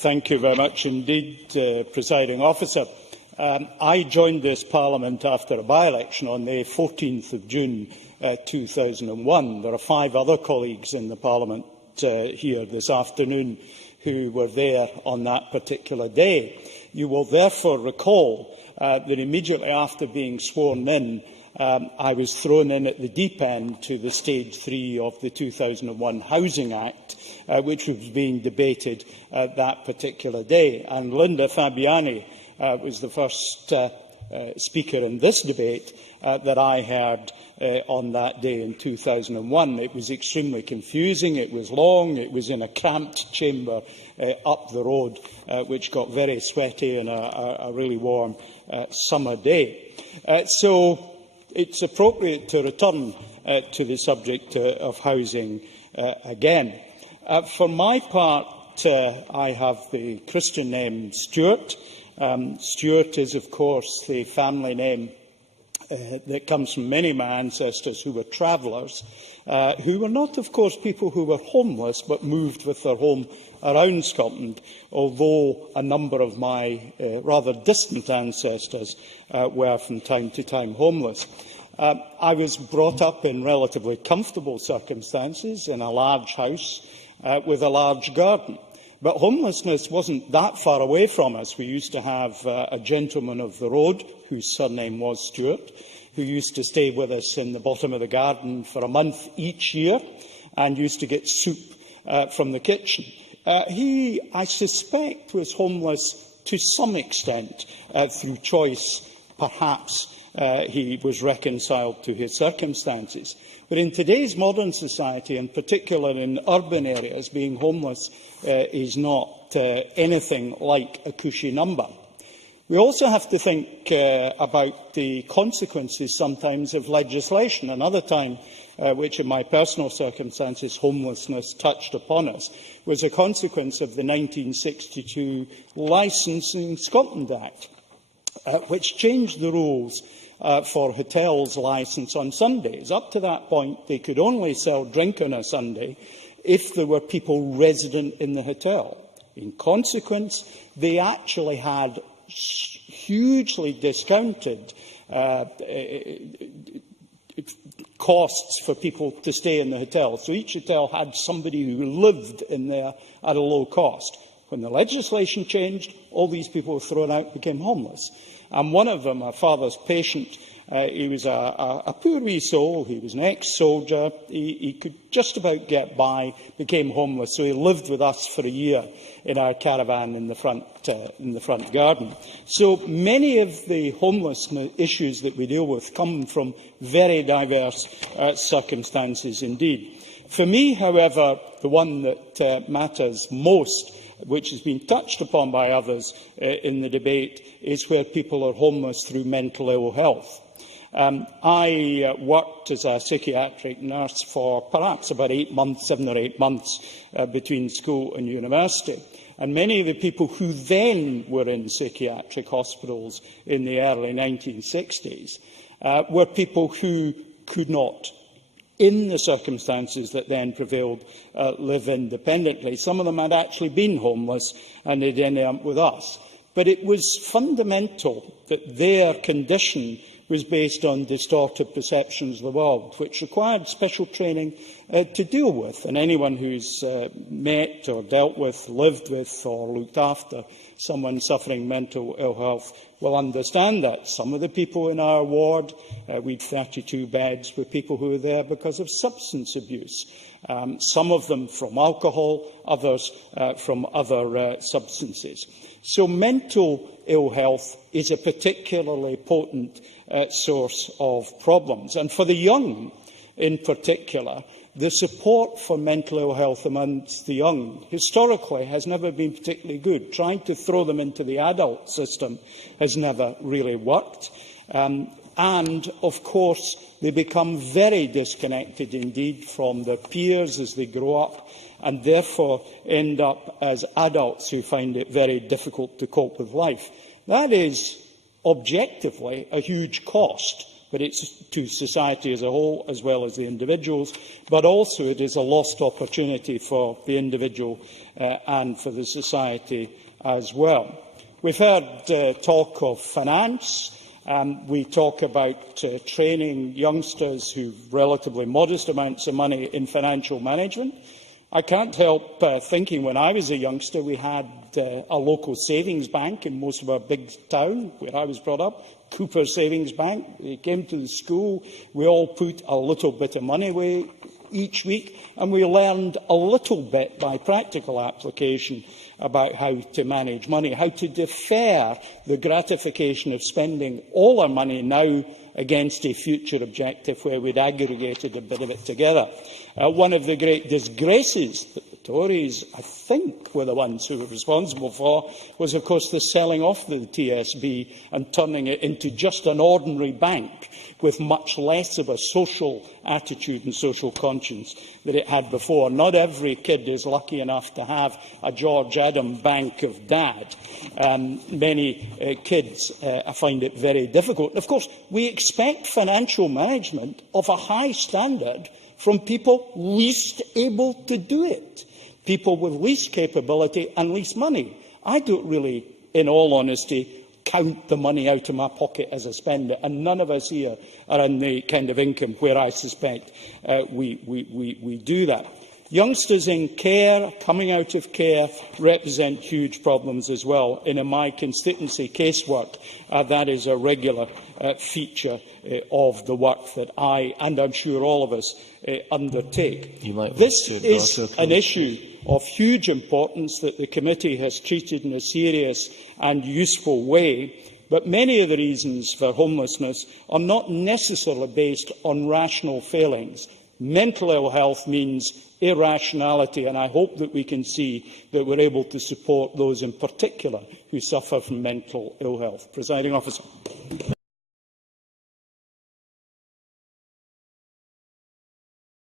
Thank you very much indeed, Presiding Officer. I joined this Parliament after a by-election on the 14th of June 2001. There are 5 other colleagues in the Parliament here this afternoon who were there on that particular day. You will therefore recall that immediately after being sworn in, I was thrown in at the deep end to the Stage 3 of the 2001 Housing Act, which was being debated that particular day. And Linda Fabiani was the first speaker in this debate that I heard on that day in 2001. It was extremely confusing, it was long, it was in a cramped chamber up the road, which got very sweaty on a really warm summer day. So it's appropriate to return to the subject of housing again. For my part, I have the Christian name Stewart. Stewart is, of course, the family name that comes from many of my ancestors who were travellers, who were not, of course, people who were homeless, but moved with their home around Scotland, although a number of my rather distant ancestors were from time to time homeless. I was brought up in relatively comfortable circumstances in a large house with a large garden. But homelessness wasn't that far away from us. We used to have a gentleman of the road, whose surname was Stewart, who used to stay with us in the bottom of the garden for a month each year and used to get soup from the kitchen. He, I suspect, was homeless to some extent through choice. Perhaps he was reconciled to his circumstances. But in today's modern society, in particular in urban areas, being homeless is not anything like a cushy number. We also have to think about the consequences sometimes of legislation. Another time which in my personal circumstances homelessness touched upon us was a consequence of the 1962 Licensing Scotland Act, which changed the rules for hotels' licence on Sundays. Up to that point, they could only sell drink on a Sunday if there were people resident in the hotel. In consequence, they actually had hugely discounted costs for people to stay in the hotel. So each hotel had somebody who lived in there at a low cost. When the legislation changed, all these people were thrown out, became homeless. And one of them, a father's patient, he was a poor wee soul. He was an ex-soldier. He could just about get by, became homeless. So he lived with us for a year in our caravan in the front garden. So many of the homelessness issues that we deal with come from very diverse circumstances indeed. For me, however, the one that matters most, which has been touched upon by others in the debate, is where people are homeless through mental ill health. I worked as a psychiatric nurse for perhaps about 7 or 8 months between school and university. And many of the people who then were in psychiatric hospitals in the early 1960s were people who could not, in the circumstances that then prevailed, live independently. Some of them had actually been homeless and they'd ended up with us. But it was fundamental that their condition was based on distorted perceptions of the world, which required special training to deal with. And anyone who's met or dealt with, lived with or looked after someone suffering mental ill health will understand that. Some of the people in our ward, we had 32 beds, were people who were there because of substance abuse. Some of them from alcohol, others from other substances. So mental ill health is a particularly potent source of problems. And for the young, in particular, the support for mental ill health amongst the young, historically, has never been particularly good. Trying to throw them into the adult system has never really worked. And, of course, they become very disconnected indeed from their peers as they grow up, and therefore end up as adults who find it very difficult to cope with life. That is, objectively, a huge cost but it's to society as a whole, as well as the individuals. But also it is a lost opportunity for the individual and for the society as well. We've heard talk of finance. We talk about training youngsters who have relatively modest amounts of money in financial management. I can't help thinking when I was a youngster we had a local savings bank in most of our big town where I was brought up, Cooper Savings Bank. They came to the school, we all put a little bit of money away each week, and we learned a little bit by practical application about how to manage money, how to defer the gratification of spending all our money now against a future objective where we'd aggregated a bit of it together. One of the great disgraces that the Tories, I think, were the ones who were responsible for was, of course, the selling off the TSB and turning it into just an ordinary bank with much less of a social attitude and social conscience that it had before. Not every kid is lucky enough to have a George Adam bank of dad. Many kids find it very difficult. Of course, we expect financial management of a high standard from people least able to do it, people with least capability and least money. I don't really, in all honesty, count the money out of my pocket as a spender, and none of us here are on the kind of income where I suspect we do that. Youngsters in care, coming out of care, represent huge problems as well. In my constituency casework, that is a regular feature of the work that I, and I'm sure all of us, undertake. This is an issue of huge importance that the committee has treated in a serious and useful way, but many of the reasons for homelessness are not necessarily based on rational failings. Mental ill health means irrationality, and I hope that we can see that we're able to support those in particular who suffer from mental ill health. Presiding Officer.